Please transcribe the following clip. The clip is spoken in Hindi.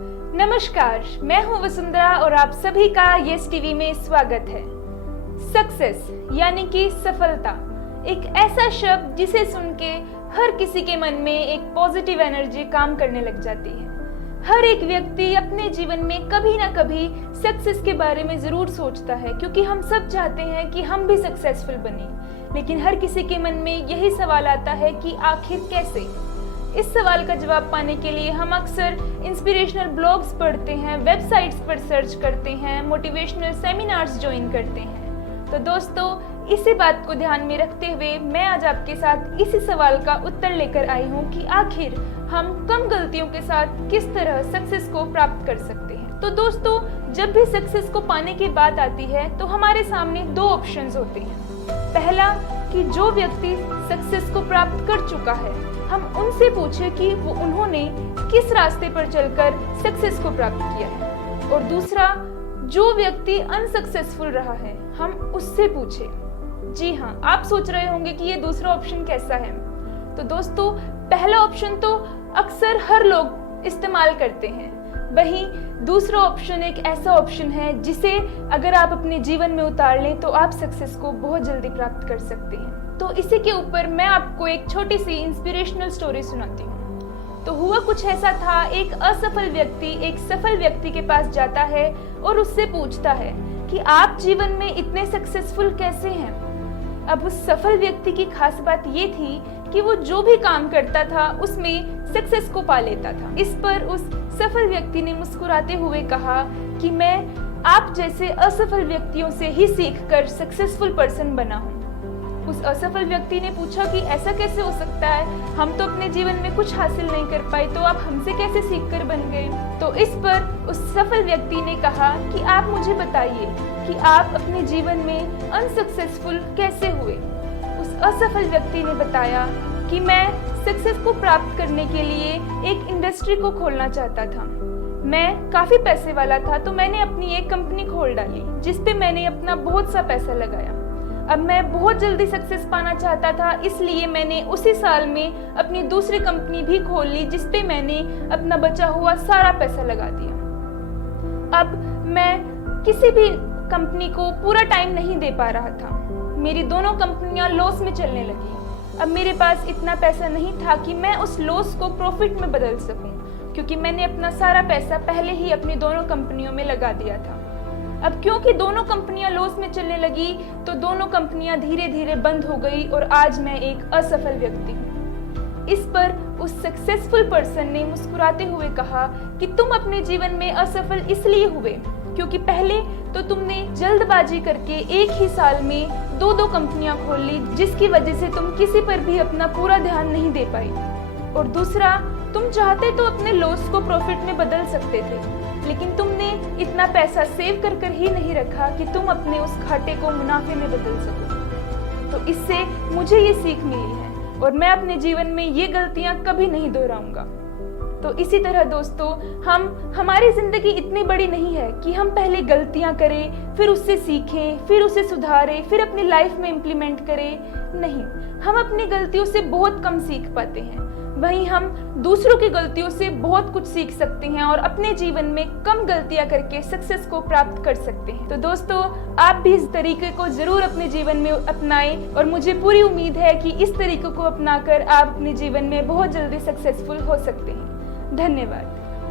नमस्कार, मैं हूं वसुंधरा और आप सभी का यस टीवी में स्वागत है। सक्सेस यानी कि सफलता एक ऐसा शब्द जिसे सुन के हर किसी के मन में एक पॉजिटिव एनर्जी काम करने लग जाती है। हर एक व्यक्ति अपने जीवन में कभी ना कभी सक्सेस के बारे में जरूर सोचता है, क्योंकि हम सब चाहते हैं कि हम भी सक्सेसफुल बने। लेकिन हर किसी के मन में यही सवाल आता है कि आखिर कैसे। इस सवाल का जवाब पाने के लिए हम अक्सर इंस्पिरेशनल ब्लॉग्स पढ़ते हैं, वेबसाइट्स पर सर्च करते हैं, मोटिवेशनल सेमिनार्स ज्वाइन करते हैं। तो दोस्तों, इसी बात को ध्यान में रखते हुए मैं आज आपके साथ इसी सवाल का उत्तर लेकर आई हूँ कि आखिर हम कम गलतियों के साथ किस तरह सक्सेस को प्राप्त कर सकते हैं। तो दोस्तों, जब भी सक्सेस को पाने की बात आती है तो हमारे सामने दो ऑप्शंस होते हैं। पहला कि जो व्यक्ति सक्सेस को प्राप्त कर चुका है, हम उनसे पूछे कि वो उन्होंने किस रास्ते पर चलकर सक्सेस को प्राप्त किया है। और दूसरा, जो व्यक्ति अनसक्सेसफुल रहा है, हम उससे पूछे। जी हाँ, आप सोच रहे होंगे कि ये दूसरा ऑप्शन कैसा है। तो दोस्तों, पहला ऑप्शन तो अक्सर हर लोग इस्तेमाल करते हैं, वहीं दूसरा ऑप्शन एक ऐसा ऑप्शन है जिसे अगर आप अपने जीवन में उतार लें तो आप सक्सेस को बहुत जल्दी प्राप्त कर सकते हैं। तो इसी के ऊपर मैं आपको एक छोटी सी इंस्पिरेशनल स्टोरी सुनाती हूँ। तो हुआ कुछ ऐसा था, एक असफल व्यक्ति एक सफल व्यक्ति के पास जाता है और उससे पूछता है कि आप जीवन में इतने सक्सेसफुल कैसे हैं। अब उस सफल व्यक्ति की खास बात ये थी कि वो जो भी काम करता था उसमें सक्सेस को पा लेता था। इस पर उस सफल व्यक्ति ने मुस्कुराते हुए कहा कि मैं आप जैसे असफल व्यक्तियों से ही सीखकर सक्सेसफुल पर्सन बना हूँ। उस असफल व्यक्ति ने पूछा कि ऐसा कैसे हो सकता है, हम तो अपने जीवन में कुछ हासिल नहीं कर पाए, तो आप हमसे कैसे सीखकर बन गए। तो इस पर उस सफल व्यक्ति ने कहा कि आप मुझे बताइए कि आप अपने जीवन में अनसक्सेसफुल कैसे हुए। उस असफल व्यक्ति ने बताया कि मैं सक्सेस को प्राप्त करने के लिए एक इंडस्ट्री को खोलना चाहता था। मैं काफी पैसे वाला था, तो मैंने अपनी एक कंपनी खोल डाली जिसपे मैंने अपना बहुत सा पैसा लगाया। अब मैं बहुत जल्दी सक्सेस पाना चाहता था, इसलिए मैंने उसी साल में अपनी दूसरी कंपनी भी खोल ली जिसपे मैंने अपना बचा हुआ सारा पैसा लगा दिया। अब मैं किसी भी कंपनी को पूरा टाइम नहीं दे पा रहा था। मेरी दोनों कंपनियां लॉस में चलने लगी। अब मेरे पास इतना पैसा नहीं था कि मैं उस लॉस को प्रॉफिट में बदल सकूं, क्योंकि मैंने अपना सारा पैसा पहले ही अपनी दोनों कंपनियों में लगा दिया था। अब क्योंकि दोनों कंपनियां लॉस में चलने लगी तो दोनों कंपनियां धीरे धीरे बंद हो गई और आज मैं एक असफल व्यक्ति हूँ। इस पर उस सक्सेसफुल पर्सन ने मुस्कुराते हुए कहा कि तुम अपने जीवन में असफल इसलिए हुए क्योंकि पहले तो तुमने जल्दबाजी करके एक ही साल में दो कंपनियां खोल ली, जिसकी वजह से तुम किसी पर भी अपना पूरा ध्यान नहीं दे पाई। और दूसरा, तुम चाहते तो अपने लॉस को प्रॉफिट में बदल सकते थे, लेकिन तुमने इतना पैसा सेव कर ही नहीं रखा कि तुम अपने उस घाटे को मुनाफे में बदल सको। तो इससे मुझे ये सीख मिली है और मैं अपने जीवन में ये गलतियां कभी नहीं दोहराऊंगा। तो इसी तरह दोस्तों, हमारी जिंदगी इतनी बड़ी नहीं है कि हम पहले गलतियां करें, फिर उससे सीखें, फिर उसे सुधारें, फिर अपनी लाइफ में इम्प्लीमेंट करें। नहीं, हम अपनी गलतियों से बहुत कम सीख पाते हैं, वहीं हम दूसरों की गलतियों से बहुत कुछ सीख सकते हैं और अपने जीवन में कम गलतियां करके सक्सेस को प्राप्त कर सकते हैं। तो दोस्तों, आप भी इस तरीके को जरूर अपने जीवन में अपनाएं और मुझे पूरी उम्मीद है कि इस तरीके को अपनाकर आप अपने जीवन में बहुत जल्दी सक्सेसफुल हो सकते हैं। धन्यवाद।